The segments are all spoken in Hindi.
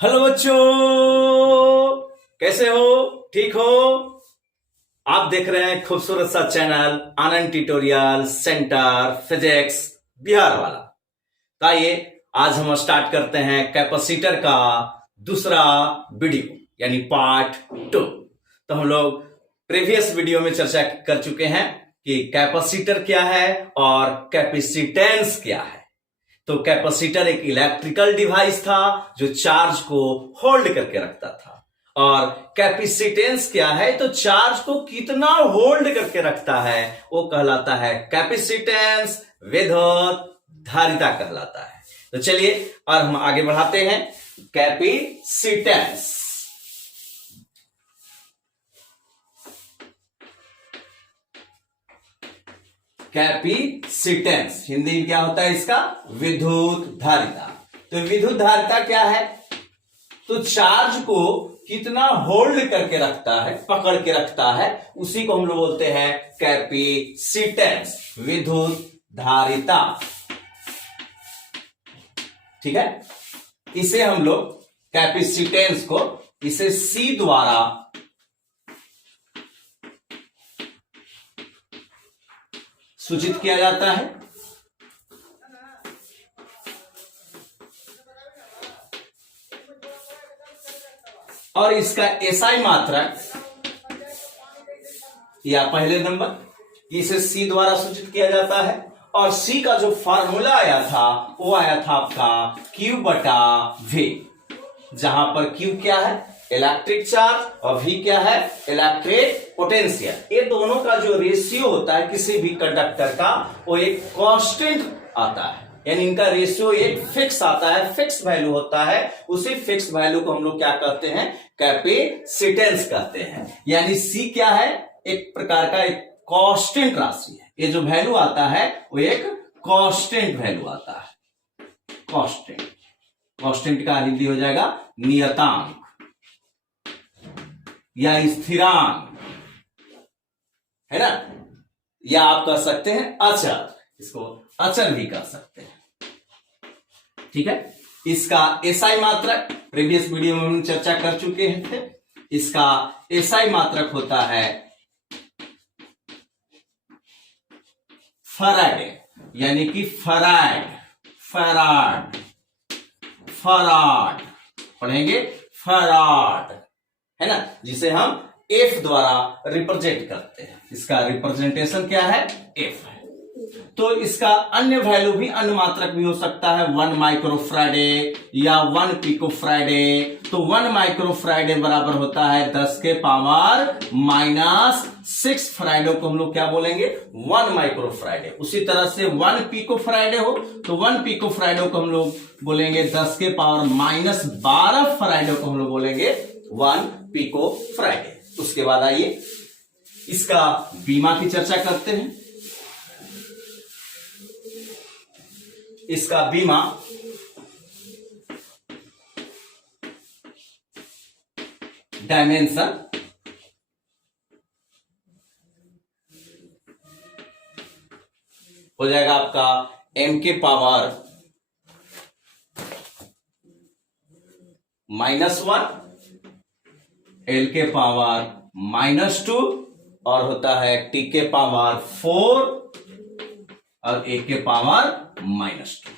हेलो बच्चों, कैसे हो? ठीक हो? आप देख रहे हैं खूबसूरत सा चैनल आनंद ट्यूटोरियल सेंटर फिजिक्स बिहार वाला। तो आइए आज हम स्टार्ट करते हैं कैपेसिटर का दूसरा वीडियो यानी पार्ट 2। तो हम लोग प्रीवियस वीडियो में चर्चा कर चुके हैं कि कैपेसिटर क्या है और कैपेसिटेंस क्या है। तो कैपेसिटर एक इलेक्ट्रिकल डिवाइस था जो चार्ज को होल्ड करके रखता था, और कैपेसिटेंस क्या है तो चार्ज को कितना होल्ड करके रखता है वो कहलाता है कैपेसिटेंस, विद्युत धारिता कहलाता है। तो चलिए और हम आगे बढ़ाते हैं। कैपेसिटेंस, कैपेसिटेंस हिंदी में क्या होता है इसका? विद्युत धारिता। तो विद्युत धारिता क्या है? तो चार्ज को कितना होल्ड करके रखता है, पकड़ के रखता है, उसी को हम लोग बोलते हैं कैपेसिटेंस, विद्युत धारिता। ठीक है, इसे हम लोग कैपेसिटेंस को इसे सी द्वारा सूचित किया जाता है। और इसका एसआई मात्रक या पहले नंबर इसे सी द्वारा सूचित किया जाता है। और सी का जो फार्मूला आया था वो आया था आपका Q बटा V, जहां पर Q क्या है? इलेक्ट्रिक चार्ज, और V क्या है? Electric potential. ये दोनों का जो रेशियो होता है किसी भी कंडक्टर का वो एक कांस्टेंट आता है, यानी इनका रेशियो एक फिक्स आता है, फिक्स वैल्यू होता है। उसी फिक्स वैल्यू को हम लोग क्या कहते हैं? कैपेसिटेंस कहते हैं। यानी C क्या है? एक प्रकार का एक कांस्टेंट राशि है। ये जो वैल्यू आता है वो एक कांस्टेंट वैल्यू आता है। कांस्टेंट, कांस्टेंट का हिंदी हो जाएगा नियतांक या स्थिरांक, है ना? या आप कह सकते हैं अचर, इसको अचर भी कह सकते हैं। ठीक है, इसका एसआई मात्रक प्रीवियस वीडियो में हम चर्चा कर चुके थे। इसका एसआई मात्रक होता है फैराडे, यानी कि फैराड, फैराड, फैराड पढ़ेंगे, फैराड, है ना, जिसे हम F द्वारा रिप्रेजेंट करते हैं। इसका रिप्रेजेंटेशन क्या है? F है। तो इसका अन्य वैल्यू भी, अन्य मात्रक भी हो सकता है 1 माइक्रोफैराडे या 1 पिकोफैराडे। तो 1 माइक्रोफैराडे बराबर होता है 10 के पावर -6 फैराडे को हम लोग क्या बोलेंगे? 1 माइक्रोफैराडे। उसी तरह से 1 पिकोफैराडे हो तो 1 पिकोफैराडे को हम लोग बोलेंगे 10 के पावर -12 फैराडे को हम लोग बोलेंगे 1 पिकोफैराडे। उसके बाद आइए इसका बीमा की चर्चा करते हैं। इसका बीमा डायमेंशन हो जाएगा आपका m के पावर -1, l के पावर -2, और होता है t के पावर 4 और a के पावर -2।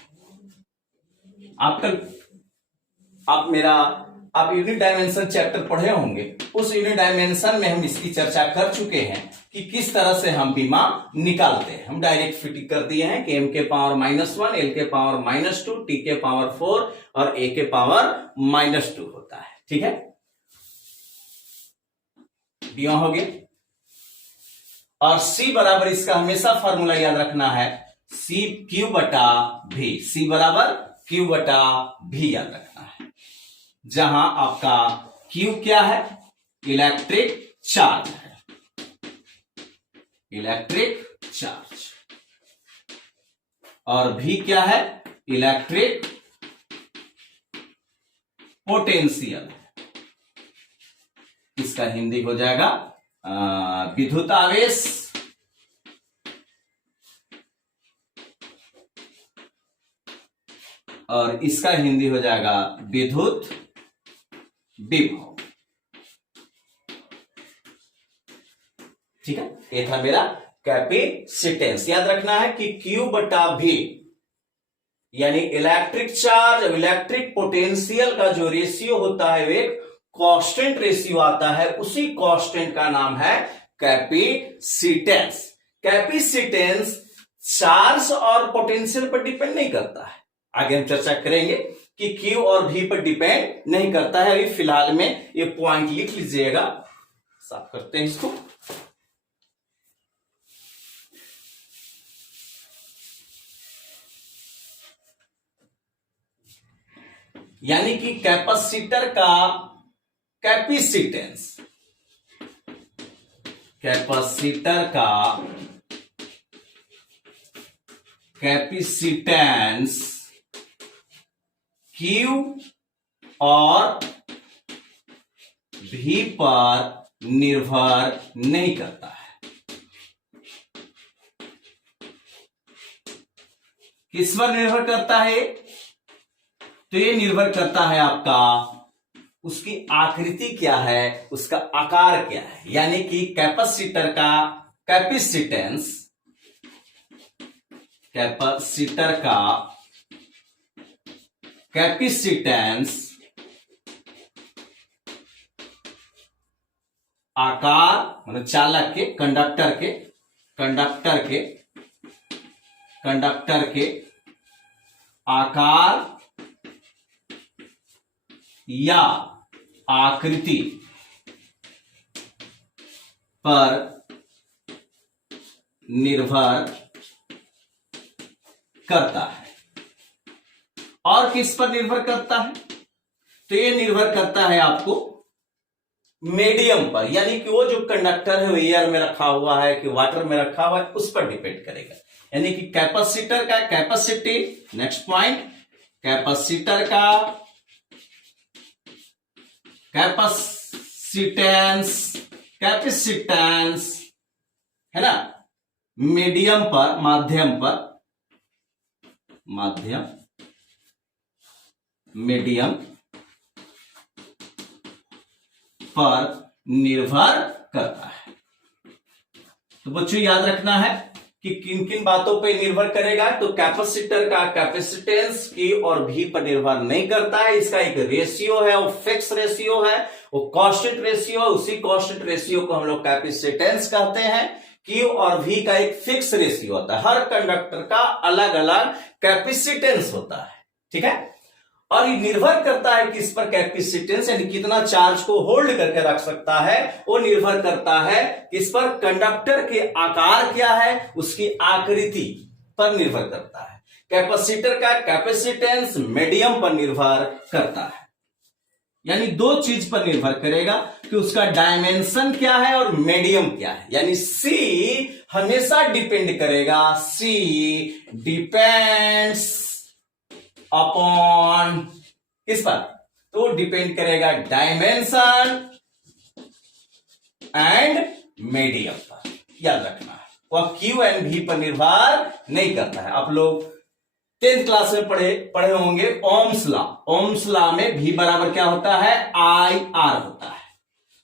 आप यूनिट डायमेंशन चैप्टर पढ़े होंगे। उस यूनिट डायमेंशन में हम इसकी चर्चा कर चुके हैं कि किस तरह से हम बीमा निकालते हैं। हम डायरेक्ट फिटिंग कर दिए हैं कि m के पावर -1, l के पावर -2, t के पावर 4 और a के पावर -2 होता है। ठीक है, बीमा हो गया। और C बराबर इसका हमेशा फॉर्मूला याद रखना है, C Q बटा V, C बराबर Q बटा V याद रखना है, जहां आपका Q क्या है? इलेक्ट्रिक चार्ज है, इलेक्ट्रिक चार्ज, और V क्या है? Electric potential. इसका हिंदी हो जाएगा विद्युत आवेश, और इसका हिंदी हो जाएगा विद्युत विभव। ठीक है, ये था मेरा कैपेसिटेंस। याद रखना है कि Q बटा V यानी इलेक्ट्रिक चार्ज और इलेक्ट्रिक पोटेंशियल का जो रेशियो होता है वो एक कांस्टेंट रेशियो आता है, उसी कांस्टेंट का नाम है कैपेसिटेंस। कैपेसिटेंस चार्ज और पोटेंशियल पर डिपेंड नहीं करता है, आगे हम चर्चा करेंगे कि Q और V पर डिपेंड नहीं करता है। अभी फिलहाल में ये पॉइंट लिख लीजिएगा, साफ करते हैं इसको। यानी कि कैपेसिटर का कैपेसिटेंस, कैपेसिटर का कैपेसिटेंस Q और V पर निर्भर नहीं करता है। किस पर निर्भर करता है? तो ये निर्भर करता है आपका उसकी आकृति क्या है, उसका आकार क्या है। यानी कि कैपेसिटर का कैपेसिटेंस, कैपेसिटर का कैपेसिटेंस आकार मतलब चालक के, कंडक्टर के आकार या आकृति पर निर्भर करता है। और किस पर निर्भर करता है? तो ये निर्भर करता है आपको मीडियम पर, यानी कि वो जो कंडक्टर है वो एयर में रखा हुआ है कि वाटर में रखा हुआ है, उस पर डिपेंड करेगा। यानी कि कैपेसिटर का कैपेसिटी, नेक्स्ट पॉइंट, कैपेसिटर का कैपेसिटेंस है ना, मीडियम पर, मीडियम पर निर्भर करता है। तो बच्चों याद रखना है कि किन किन बातों पर निर्भर करेगा। तो कैपेसिटर का कैपेसिटेंस Q और V पर निर्भर नहीं करता है, इसका एक रेशियो है, वो फिक्स रेशियो है, वो कांस्टेंट रेशियो है। उसी कांस्टेंट रेशियो को हम लोग कैपेसिटेंस कहते हैं। Q और V का एक फिक्स रेशियो होता है, हर कंडक्टर का अलग अलग कैपेसिटेंस होता है। ठीक है, और ये निर्भर करता है किस पर? कैपेसिटेंस यानी कितना चार्ज को होल्ड करके रख सकता है, वो निर्भर करता है किस पर? कंडक्टर के आकार क्या है, उसकी आकृति पर निर्भर करता है। कैपेसिटर का कैपेसिटेंस मीडियम पर निर्भर करता है, यानी दो चीज पर निर्भर करेगा कि उसका डायमेंशन क्या है और मीडियम क्या है। यानी C हमेशा डिपेंड करेगा, C डिपेंड्स अपॉन किस पर? तो डिपेंड करेगा डायमेंशन एंड मीडियम पर। याद रखना है, वह Q एंड V पर निर्भर नहीं करता है। आप लोग 10th क्लास में पढ़े होंगे ओम्स लॉ। ओम्स लॉ में V बराबर क्या होता है? IR होता है।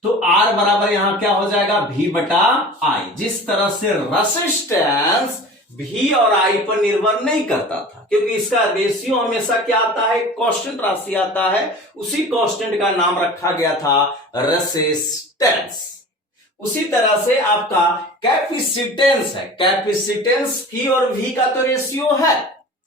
तो R बराबर यहां क्या हो जाएगा? V बटा I। जिस तरह से रेजिस्टेंस V और I पर निर्भर नहीं करता था, क्योंकि इसका रेशियो हमेशा क्या आता है? कांस्टेंट राशि आता है। उसी कांस्टेंट का नाम रखा गया था रेजिस्टेंस। उसी तरह से आपका कैपेसिटेंस है, कैपेसिटेंस Q और V का तो रेशियो है,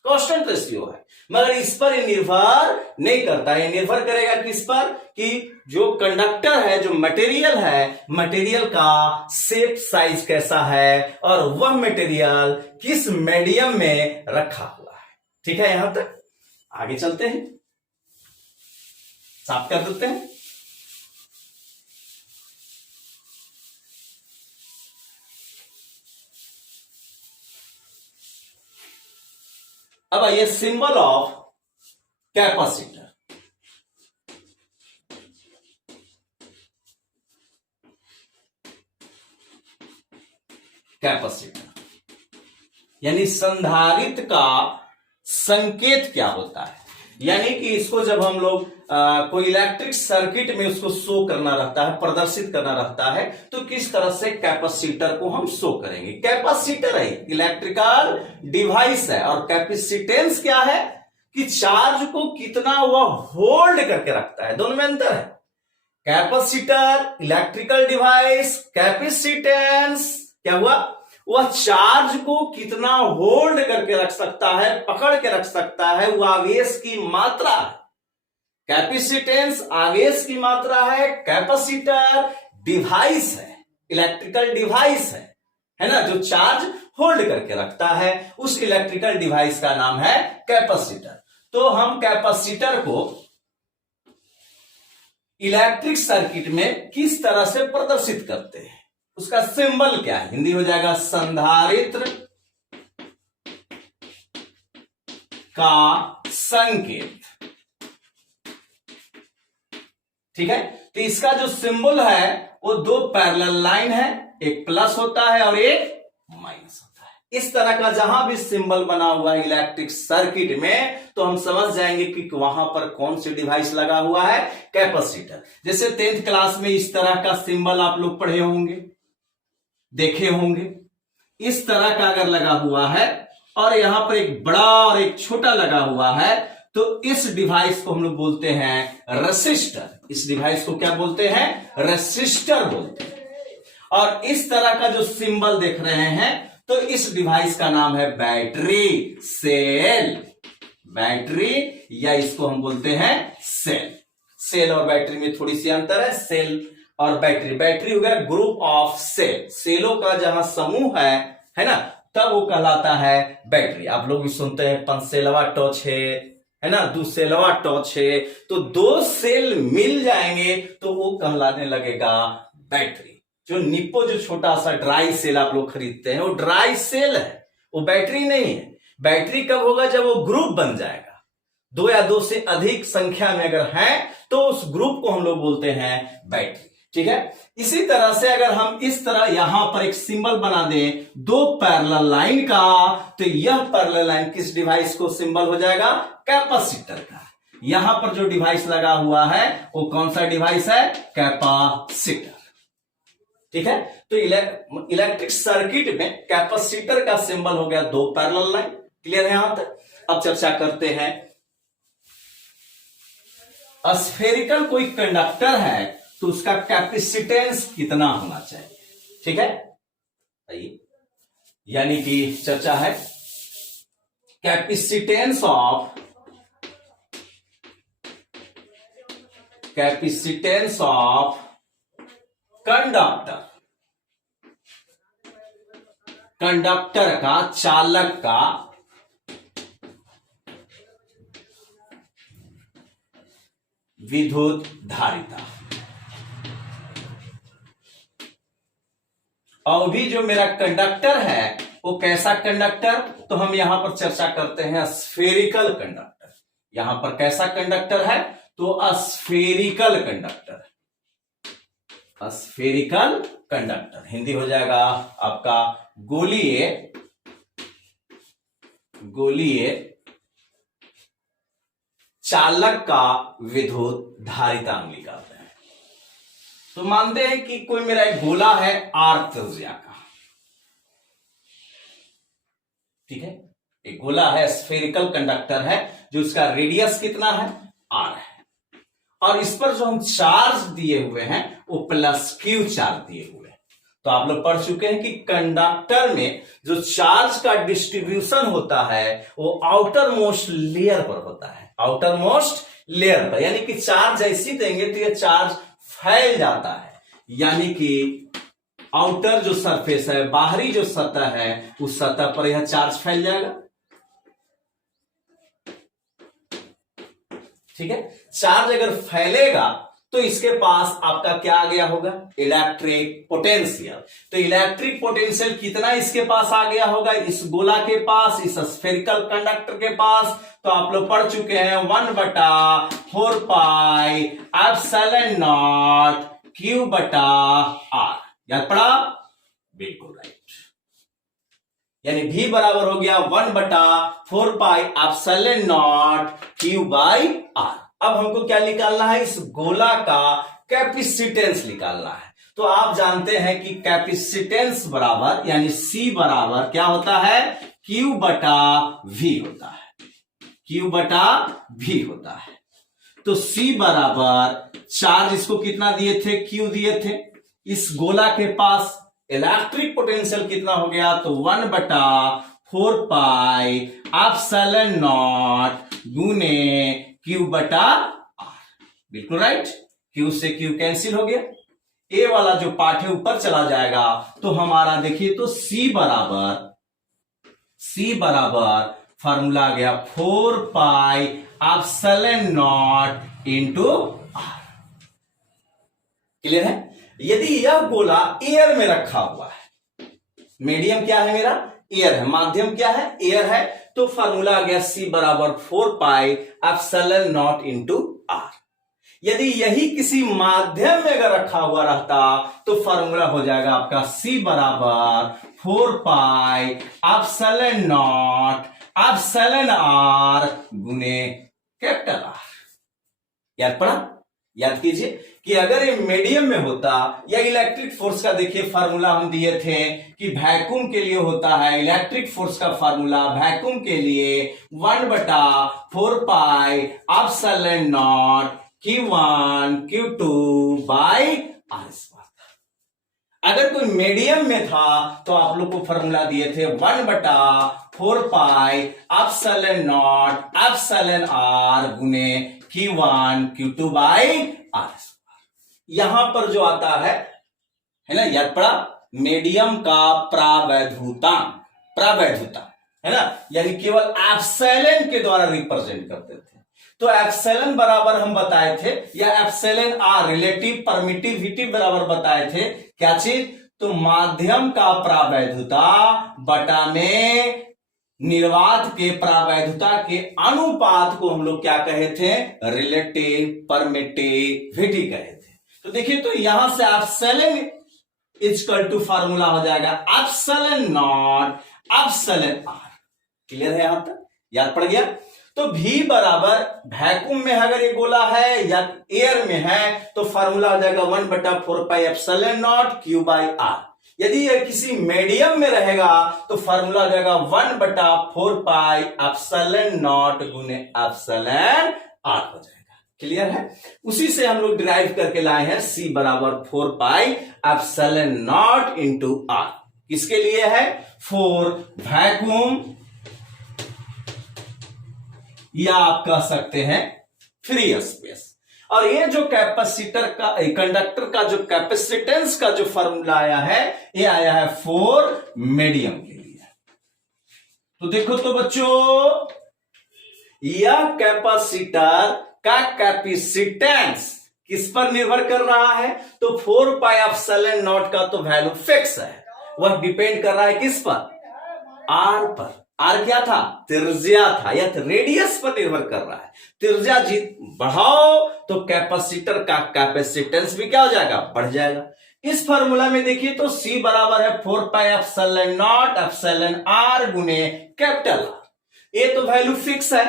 कांस्टेंट रेशियो है, मगर इस पर निर्भर नहीं करता है। निर्भर करेगा किस पर? कि जो कंडक्टर है, जो मटेरियल है, मटेरियल का शेप साइज कैसा है और वह मटेरियल किस मीडियम में रखा हुआ है। ठीक है, यहां तक। आगे चलते हैं, साफ कर देते हैं। अब आइए सिंबल ऑफ कैपेसिटर। कैपेसिटर यानी संधारित्र का संकेत क्या होता है? यानी कि इसको जब हम लोग कोई इलेक्ट्रिक सर्किट में उसको शो करना रहता है, प्रदर्शित करना रहता है, तो किस तरह से कैपेसिटर को हम शो करेंगे। कैपेसिटर है इलेक्ट्रिकल डिवाइस है, और कैपेसिटेंस क्या है कि चार्ज को कितना वह होल्ड करके रखता है, दोनों में अंतर है। कैपेसिटर इलेक्ट्रिकल डिवाइस, कैपेसिटेंस क्या हुआ, वह चार्ज को कितना होल्ड करके रख सकता है, पकड़ के रख सकता है, वह आवेश की मात्रा है। कैपेसिटेंस आवेश की मात्रा है, कैपेसिटर डिवाइस है, इलेक्ट्रिकल डिवाइस है ना, जो चार्ज होल्ड करके रखता है, उस इलेक्ट्रिकल डिवाइस का नाम है कैपेसिटर। तो हम कैपेसिटर को इलेक्ट्रिक सर्किट में किस तरह से प्रदर्शित करते हैं, उसका सिंबल क्या है, हिंदी हो जाएगा संधारित्र का संकेत। ठीक है, तो इसका जो सिंबल है वो दो पैरेलल लाइन है, एक प्लस होता है और एक माइनस होता है। इस तरह का जहां भी सिंबल बना हुआ है इलेक्ट्रिक सर्किट में, तो हम समझ जाएंगे कि वहां पर कौन सी डिवाइस लगा हुआ है, कैपेसिटर। जैसे 10th क्लास में इस तरह का सिंबल आप लोग पढ़े होंगे, देखे होंगे। इस तरह का अगर लगा हुआ है और यहां पर एक बड़ा और एक छोटा लगा हुआ है, तो इस डिवाइस को हम लोग बोलते हैं रेसिस्टर। इस डिवाइस को क्या बोलते हैं, रेसिस्टर बोलते हैं। और इस तरह का जो सिंबल देख रहे हैं, तो इस डिवाइस का नाम है बैटरी सेल। बैटरी, या इसको हम बोलते हैं सेल। सेल और बैटरी में थोड़ी सी अंतर है। सेल और बैटरी, बैटरी हो गया ग्रुप ऑफ सेल, सेलों का जहां समूह है ना, तब वो कहलाता है बैटरी। आप लोग भी सुनते हैं 5 सेलवा टॉर्च है ना, 2 सेलवा टॉर्च है, तो 2 सेल मिल जाएंगे तो वो कहलाने लगेगा बैटरी। जो निप्पो जो छोटा सा ड्राई सेल आप लोग खरीदते हैं, वो ड्राई सेल है, वो बैटरी नहीं है। बैटरी कब होगा, जब वो ग्रुप बन जाएगा, 2 या 2 से अधिक संख्या में अगर है, तो उस ग्रुप को हम लोग बोलते हैं बैटरी। ठीक है, इसी तरह से अगर हम इस तरह यहां पर एक सिंबल बना दें 2 पैरेलल लाइन का, तो यह पैरेलल लाइन किस डिवाइस को सिंबल हो जाएगा, कैपेसिटर का। यहां पर जो डिवाइस लगा हुआ है वो कौन सा डिवाइस है, कैपेसिटर। ठीक है, तो इलेक्ट्रिक सर्किट में कैपेसिटर का सिंबल हो गया 2 पैरेलल लाइन। क्लियर है यहां तक। अब चर्चा करते हैं, स्फेरिकल कोई कंडक्टर है तो उसका कैपेसिटेंस कितना होना चाहिए। ठीक है, आइए, यानी कि चर्चा है कैपेसिटेंस ऑफ कंडक्टर का, चालक का विद्युत धारिता। और भी जो मेरा कंडक्टर है वो कैसा कंडक्टर, तो हम यहां पर चर्चा करते हैं स्फेरिकल कंडक्टर। यहां पर कैसा कंडक्टर है, तो spherical conductor. Spherical conductor Hindi हो जाएगा आपका गोलीय चालक का विद्युत धारिता हम निकालते हैं। तो मानते हैं कि कोई मेरा एक गोला है r त्रिज्या का। ठीक है, एक गोला है, स्फेरिकल कंडक्टर है, जो उसका रेडियस कितना है, r है, और इस पर जो हम चार्ज दिए हुए हैं वो +q चार्ज दिए हुए हैं। तो आप लोग पढ़ चुके हैं कि कंडक्टर में जो चार्ज का डिस्ट्रीब्यूशन होता है वो आउटर मोस्ट लेयर पर होता है, आउटर मोस्ट लेयर पर। यानी कि चार्ज ऐसी देंगे तो यह चार्ज फैल जाता है, यानी कि आउटर जो सरफेस है, बाहरी जो सतह है, उस सतह पर यह चार्ज फैल जाएगा। ठीक है, चार्ज अगर फैलेगा तो इसके पास आपका क्या आ गया होगा, इलेक्ट्रिक पोटेंशियल। तो इलेक्ट्रिक पोटेंशियल कितना इसके पास आ गया होगा, इस गोला के पास, इस स्फेरिकल कंडक्टर के पास। तो आप लोग पढ़ चुके हैं 1/4 पाई एप्सिलॉन नॉट Q/R। याद पड़ा, बिल्कुल राइट। यानी V बराबर हो गया 1/4πε0 Q/R। अब हमको क्या निकालना है, इस गोला का कैपेसिटेंस निकालना है। तो आप जानते हैं कि कैपेसिटेंस बराबर यानी C बराबर क्या होता है, Q/V होता है, Q/V होता है। तो C बराबर चार्ज इसको कितना दिए थे, Q दिए थे। इस गोला के पास इलेक्ट्रिक पोटेंशियल कितना हो गया, तो 1/4πε0 गुने Q/R। बिल्कुल राइट, Q से Q कैंसिल हो गया, ए वाला जो पार्ट है ऊपर चला जाएगा। तो हमारा देखिए तो C बराबर फार्मूला आ गया 4πε0 इंटू R। क्लियर है। यदि यह गोला एयर में रखा हुआ है, मीडियम क्या है मेरा, एयर है, माध्यम क्या है, एयर है, तो फार्मूला आ गया C बराबर 4πε0 इंटू R। यदि यही किसी माध्यम में अगर रखा हुआ रहता तो फार्मूला हो जाएगा आपका C बराबर 4πε0 गुने कैपिटल R। याद पड़ा, याद कीजिए कि अगर ये मीडियम में होता या इलेक्ट्रिक फोर्स का देखिए फार्मूला हम दिए थे कि वैक्यूम के लिए होता है, इलेक्ट्रिक फोर्स का फार्मूला वैक्यूम के लिए 1/4πε0 Q1 Q2 बाई R²। अगर कोई मीडियम में था तो आप लोग को फार्मूला दिए थे 1/4πε0 गुने Q1 Q2 बाई R²। यहां पर जो आता है ना, याद पड़ा, मीडियम का प्रावैधुता है ना, यानी केवल एप्सिलॉन के द्वारा रिप्रेजेंट करते थे। तो एप्सिलॉन बराबर हम बताए थे, या एप्सिलॉन R रिलेटिव परमिटिविटी बराबर बताए थे, क्या चीज, तो माध्यम का प्रावैधुता बटा में निर्वात के प्रावैधुता के अनुपात को हम लोग क्या कहे थे, रिलेटिव परमिटिविटी कहे थे। तो देखिए तो यहां से एप्सिलॉन इक्वल टू फार्मूला हो जाएगा ε0 εr। क्लियर है, यहां तक याद पड़ गया। तो V बराबर वैक्यूम में अगर ये गोला है या एयर में है तो फार्मूला हो जाएगा 1/4πε0 Q/R। यदि ये किसी मीडियम में रहेगा तो फार्मूला हो जाएगा 1/4πε0 गुने εr हो जाएगा। क्लियर है। उसी से हम लोग डिराइव करके लाए हैं C बराबर 4πε0 इंटू R। किसके लिए है, फॉर वैक्यूम, या आप कह सकते हैं फ्री स्पेस। और ये जो कैपेसिटर का कंडक्टर का जो कैपेसिटेंस का जो फॉर्मूला आया है, ये आया है फॉर मीडियम के लिए। तो देखो तो बच्चों, यह कैपेसिटर का कैपेसिटेंस किस पर निर्भर कर रहा है, तो 4πε0 का तो वैल्यू फिक्स है, वह डिपेंड कर रहा है किस पर, आर पर। आर क्या था, त्रिज्या था, या रेडियस पर निर्भर कर रहा है। त्रिज्या बढ़ाओ तो कैपेसिटर का कैपेसिटेंस भी क्या हो जाएगा, बढ़ जाएगा। इस फॉर्मूला में देखिए तो C बराबर है 4πε0 εr गुने कैपिटल आर। ये तो वैल्यू फिक्स है,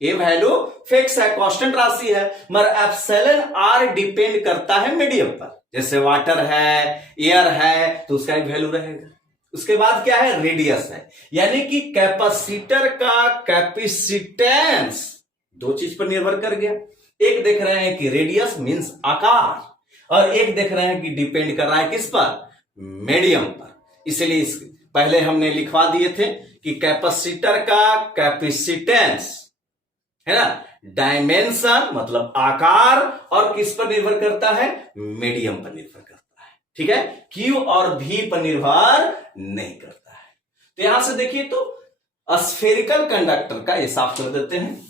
ये वैल्यू फिक्स है, कांस्टेंट राशि है, मगर एप्सिलॉन आर डिपेंड करता है मीडियम पर। जैसे वाटर है, एयर है, तो उसका एक वैल्यू रहेगा। उसके बाद क्या है, रेडियस है, यानी कि कैपेसिटर का कैपेसिटेंस दो चीज पर निर्भर कर गया। एक देख रहे हैं कि रेडियस मींस आकार, और एक देख रहे हैं कि डिपेंड कर रहा है किस पर, मीडियम पर। इसलिए पहले हमने लिखवा दिए थे कि कैपेसिटर का कैपेसिटेंस है ना, डायमेंशन मतलब आकार, और किस पर निर्भर करता है, मीडियम पर निर्भर करता है। ठीक है, Q और V पर निर्भर नहीं करता है। तो यहां से देखिए तो स्फेरिकल कंडक्टर का ये साफ कर देते हैं।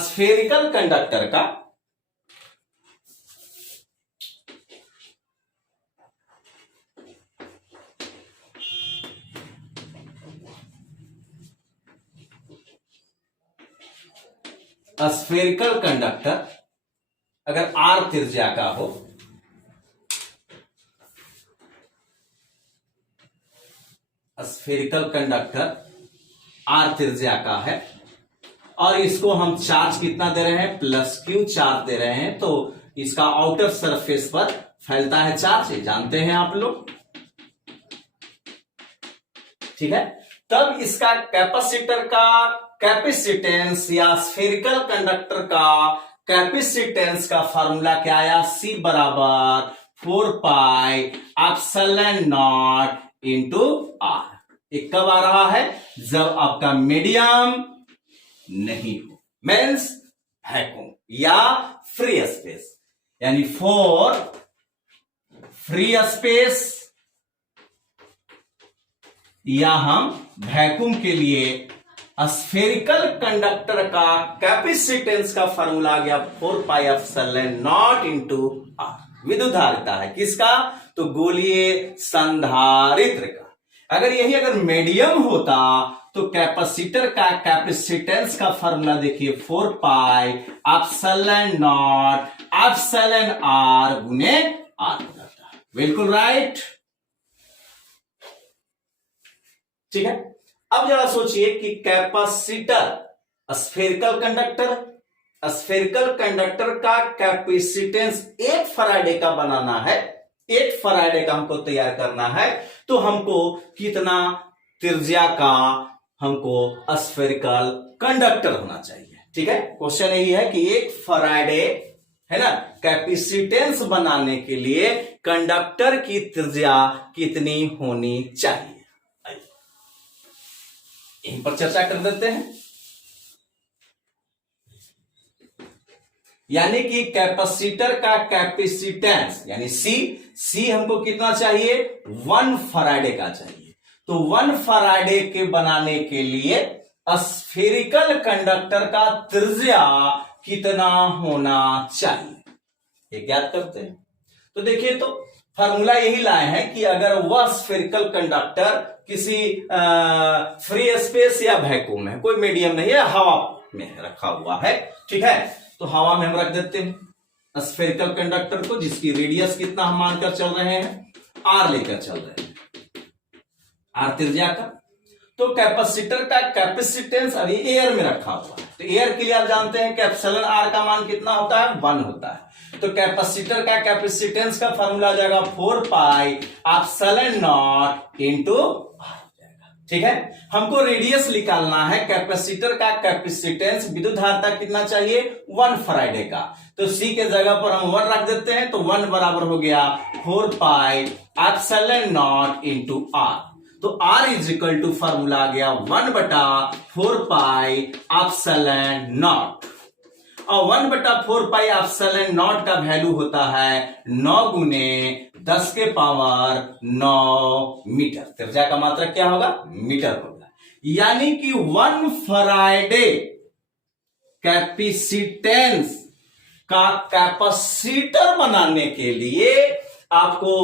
स्फेरिकल कंडक्टर का स्फेरिकल कंडक्टर अगर आर त्रिज्या का हो, स्फेरिकल कंडक्टर आर त्रिज्या का है और इसको हम चार्ज कितना दे रहे हैं, +q चार्ज दे रहे हैं, तो इसका आउटर सरफेस पर फैलता है चार्ज, ये जानते हैं आप लोग, ठीक है। तब इसका कैपेसिटर का कैपेसिटेंस या स्फेरिकल कंडक्टर का कैपेसिटेंस का फार्मूला क्या आया, C बराबर 4πε0 इंटू R। ये कब आ रहा है, जब आपका मीडियम नहीं हो, मीन्स वैक्यूम या फ्री स्पेस, यानी फॉर फ्री स्पेस या हम वैक्यूम के लिए स्फेरिकल कंडक्टर का कैपेसिटेंस का फार्मूला आ गया 4πε0 इंटू R। विद्युत धारिता है किसका, तो गोलीय संधारित्र का। अगर यही अगर मीडियम होता तो कैपेसिटर का कैपेसिटेंस का फार्मूला देखिए 4πε0 εr गुने R हो जाता है। बिल्कुल राइट, ठीक है। अब जरा सोचिए कि कैपेसिटर स्फेरिकल कंडक्टर का कैपेसिटेंस 1 फराडे का बनाना है, 1 फराडे का हमको तैयार करना है, तो हमको कितना त्रिज्या का हमको स्फेरिकल कंडक्टर होना चाहिए, ठीक है। क्वेश्चन यही है कि 1 फराडे है ना, कैपेसिटेंस बनाने के लिए कंडक्टर की त्रिज्या कितनी होनी चाहिए, यहीं पर चर्चा कर देते हैं। यानी कि कैपेसिटर का कैपेसिटेंस यानी सी हमको कितना चाहिए, 1 फराडे का चाहिए। तो 1 फराडे के बनाने के लिए स्फेरिकल कंडक्टर का त्रिज्या कितना होना चाहिए, ये ज्ञात करते हैं। तो देखिए, तो फार्मूला यही लाए हैं कि अगर वह स्फेरिकल कंडक्टर किसी फ्री स्पेस या वैक्यूम में, कोई मीडियम नहीं है, हवा में रखा हुआ है, ठीक है, तो हवा में हम रख देते हैं स्फेरिकल कंडक्टर को, जिसकी रेडियस कितना हम मानकर चल रहे हैं, R लेकर चल रहे हैं, R त्रिज्या का। तो कैपेसिटर का कैपेसिटेंस अभी एयर में रखा हुआ है, तो एयर के लिए आप जानते हैं कि एप्सिलॉन R का मान कितना होता है, 1 होता है। तो कैपेसिटर का कैपेसिटेंस का फार्मूला आ जाएगा 4πε0 इंटू R, ठीक है। हमको रेडियस निकालना है, कैपेसिटर का कैपेसिटेंस विद्युत धारिता कितना चाहिए, 1 फराडे का, तो C के जगह पर हम 1 रख देते हैं, तो 1 बराबर हो गया 4πε0 इंटू R। तो R is equal to formula आ गया 1/4πε0, और 1/4πε0 का वैल्यू होता है 9 गुने 10 के पावर 9 मीटर। त्रिज्या का मात्रक क्या होगा, मीटर होगा। यानी कि 1 फराडे कैपेसिटेंस का कैपेसिटर बनाने के लिए आपको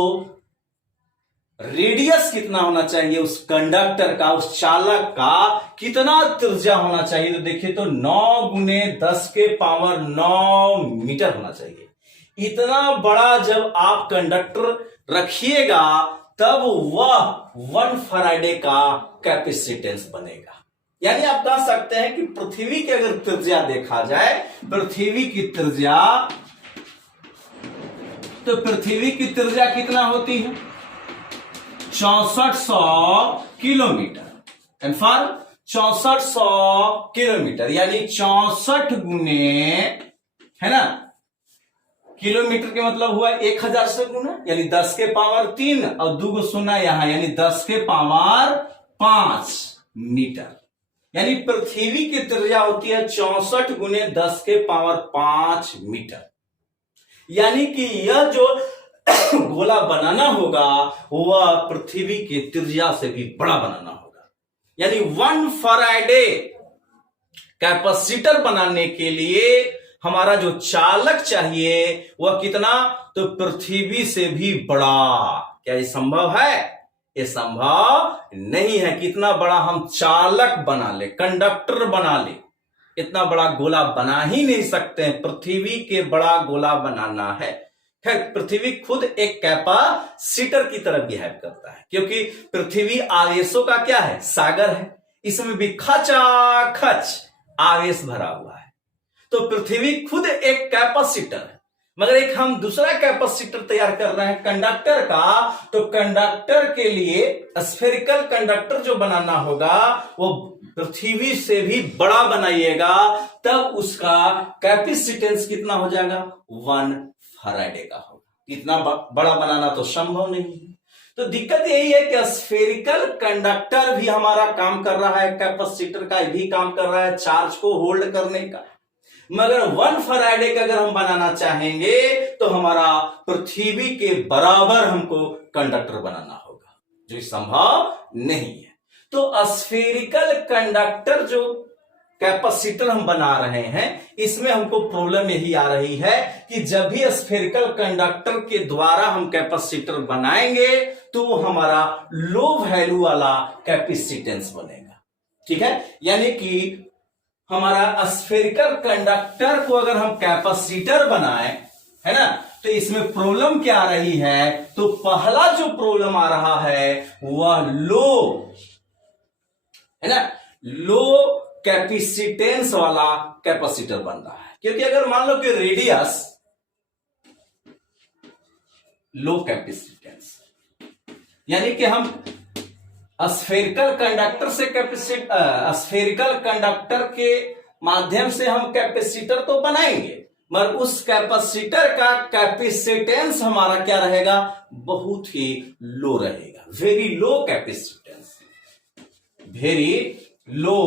रेडियस कितना होना चाहिए, उस कंडक्टर का, उस चालक का कितना त्रिज्या होना चाहिए, तो देखिए तो 9 गुने 10 के पावर 9 मीटर होना चाहिए। इतना बड़ा जब आप कंडक्टर रखिएगा तब वह 1 फराडे का कैपेसिटेंस बनेगा। यानी आप कह सकते हैं कि पृथ्वी की अगर त्रिज्या देखा जाए, पृथ्वी की त्रिज्या, तो पृथ्वी की त्रिज्या कितना होती है, 6400 किलोमीटर, एंड फॉर 6400 किलोमीटर, यानी 64 गुने, है ना, किलोमीटर के मतलब हुआ 1000 से गुना, यानी 10 के पावर 3 और 2 शून्य यहां, यानी 10 के पावर 5 मीटर। यानी पृथ्वी की त्रिज्या होती है 64 गुने 10 के पावर 5 मीटर। यानी कि यह जो गोला बनाना होगा वह पृथ्वी की त्रिज्या से भी बड़ा बनाना होगा। यानी 1 फराडे कैपेसिटर बनाने के लिए हमारा जो चालक चाहिए वह कितना, तो पृथ्वी से भी बड़ा। क्या ये संभव है? ये संभव नहीं है। कितना बड़ा हम चालक बना ले, कंडक्टर बना ले, इतना बड़ा गोला बना ही नहीं सकते हैं, पृथ्वी के बड़ा गोला बनाना है। खैर, पृथ्वी खुद एक कैपेसिटर की तरह बिहेव करता है, क्योंकि पृथ्वी आवेशों का क्या है, सागर है। इसमें भी खचाखच आवेश भरा हुआ है। तो पृथ्वी खुद एक कैपेसिटर है, मगर एक हम दूसरा कैपेसिटर तैयार कर रहे हैं कंडक्टर का। तो कंडक्टर के लिए स्फेरिकल कंडक्टर जो बनाना होगा वो पृथ्वी से भी बड़ा बनाइएगा, तब उसका कैपेसिटेंस कितना हो जाएगा, 1 फैराडे का होगा। इतना बड़ा बनाना तो संभव नहीं है। तो दिक्कत यही है कि स्फेरिकल कंडक्टर भी हमारा काम कर रहा है, कैपेसिटर का भी काम कर रहा है चार्ज को होल्ड करने का, मगर 1 फैराडे का अगर हम बनाना चाहेंगे तो हमारा पृथ्वी के बराबर हमको कंडक्टर बनाना होगा, जो संभव नहीं है। तो स्फेरिकल कंडक्टर जो कैपेसिटर हम बना रहे हैं, इसमें हमको प्रॉब्लम यही आ रही है कि जब भी स्फेरिकल कंडक्टर के द्वारा हम कैपेसिटर बनाएंगे तो हमारा लो वैल्यू वाला कैपेसिटेंस बनेगा। ठीक है, यानी कि हमारा स्फेरिकल कंडक्टर को अगर हम कैपेसिटर बनाएं, है ना, तो इसमें प्रॉब्लम क्या आ रही है, तो पहला जो प्रॉब्लम आ रहा है वह लो, है ना, लो कैपेसिटेंस वाला कैपेसिटर बन रहा है। क्योंकि अगर मान लो कि रेडियस लो कैपेसिटेंस, यानी कि हम स्फेरिकल कंडक्टर से स्फेरिकल कंडक्टर के माध्यम से हम कैपेसिटर तो बनाएंगे, मगर उस कैपेसिटर का कैपेसिटेंस हमारा क्या रहेगा, बहुत ही लो रहेगा, very low capacitance, very low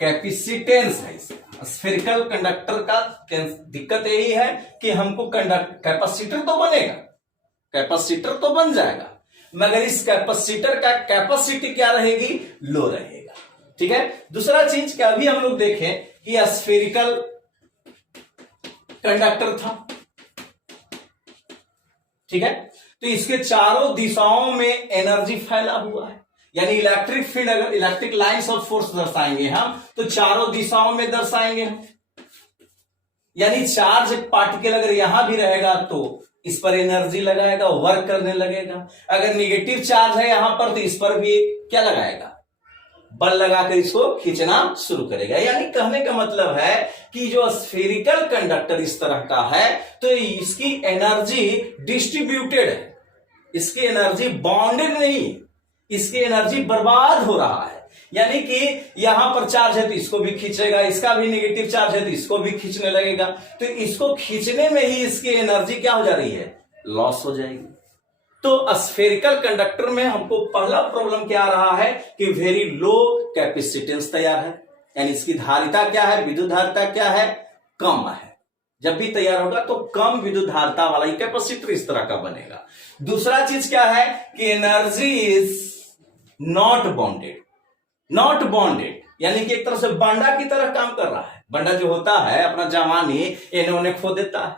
capacitance है इसका। स्फेरिकल कंडक्टर का दिक्कत यही है कि हमको कैपेसिटर तो बनेगा, कैपेसिटर तो बन जाएगा, मगर इस कैपेसिटर का कैपेसिटी क्या रहेगी, लो रहेगा। ठीक है, दूसरा चीज क्या अभी हम लोग देखें कि स्फेरिकल कंडक्टर था, ठीक है, तो इसके चारों दिशाओं में एनर्जी फैला हुआ है, यानी इलेक्ट्रिक फील्ड, अगर इलेक्ट्रिक लाइंस ऑफ फोर्स दर्शाएंगे हम तो चारों दिशाओं में दर्शाएंगे हम, यानी चार्ज पार्टिकल अगर यहां भी रहेगा तो इस पर एनर्जी लगाएगा, वर्क करने लगेगा। अगर निगेटिव चार्ज है यहां पर तो इस पर भी क्या लगाएगा, बल लगाकर इसको खींचना शुरू करेगा। यानी कहने का मतलब है कि जो स्फेरिकल कंडक्टर इस तरह का है तो इसकी एनर्जी डिस्ट्रीब्यूटेड है, इसकी एनर्जी बाउंडेड नहीं, इसकी एनर्जी बर्बाद हो रहा है। यानी कि यहां पर चार्ज है तो इसको भी खींचेगा, इसका भी नेगेटिव चार्ज है तो इसको भी खींचने लगेगा, तो इसको खींचने में ही इसकी एनर्जी क्या हो जा रही है, लॉस हो जाएगी। तो स्फेरिकल कंडक्टर में हमको पहला प्रॉब्लम क्या आ रहा है कि वेरी लो कैपेसिटेंस तैयार है, यानी इसकी धारिता क्या है, विद्युत धारिता क्या है, कम है। जब भी तैयार होगा तो कम विद्युत धारिता वाला कैपेसिटर इस तरह का बनेगा। दूसरा चीज क्या है कि energy is not bonded, not bonded, यानी कि एक तरह से बंडा की तरह काम कर रहा है। बंडा जो होता है अपना जवानी इन्होंने खो देता है,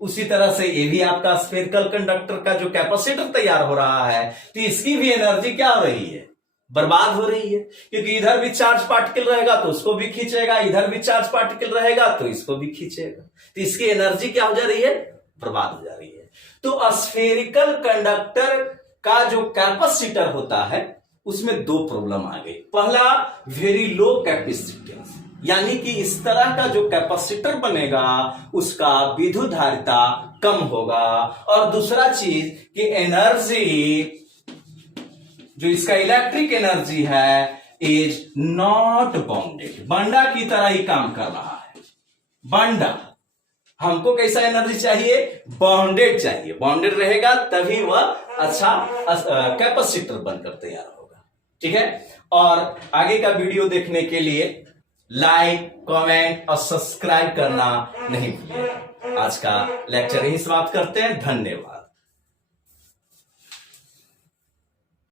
उसी तरह से ये भी आपका स्फेरिकल कंडक्टर का जो कैपेसिटर तैयार हो रहा है तो इसकी भी एनर्जी क्या हो रही है, बर्बाद हो रही है, क्योंकि इधर भी चार्ज पार्टिकल रहेगा तो उसको भी खींचेगा, इधर भी चार्ज पार्टिकल रहेगा तो इसको भी खींचेगा, तो इसकी एनर्जी क्या हो जा रही है, बर्बाद हो जा रही है। तो स्फेरिकल कंडक्टर का जो कैपेसिटर होता है उसमें दो प्रॉब्लम आ गई। पहला वेरी लो कैपेसिटेंस, यानी कि इस तरह का जो कैपेसिटर बनेगा उसका विद्युत धारिता कम होगा, और दूसरा चीज कि एनर्जी जो इसका इलेक्ट्रिक एनर्जी है इज नॉट बाउंडेड, बंडा की तरह ही काम कर रहा है। बंडा हमको कैसा एनर्जी चाहिए, बाउंडेड चाहिए, बाउंडेड रहेगा तभी वह अच्छा कैपेसिटर बनकर तैयार होगा। ठीक है, और आगे का वीडियो देखने के लिए लाइक, कमेंट और सब्सक्राइब करना नहीं भूलिए। आज का लेक्चर यही समाप्त करते हैं, धन्यवाद।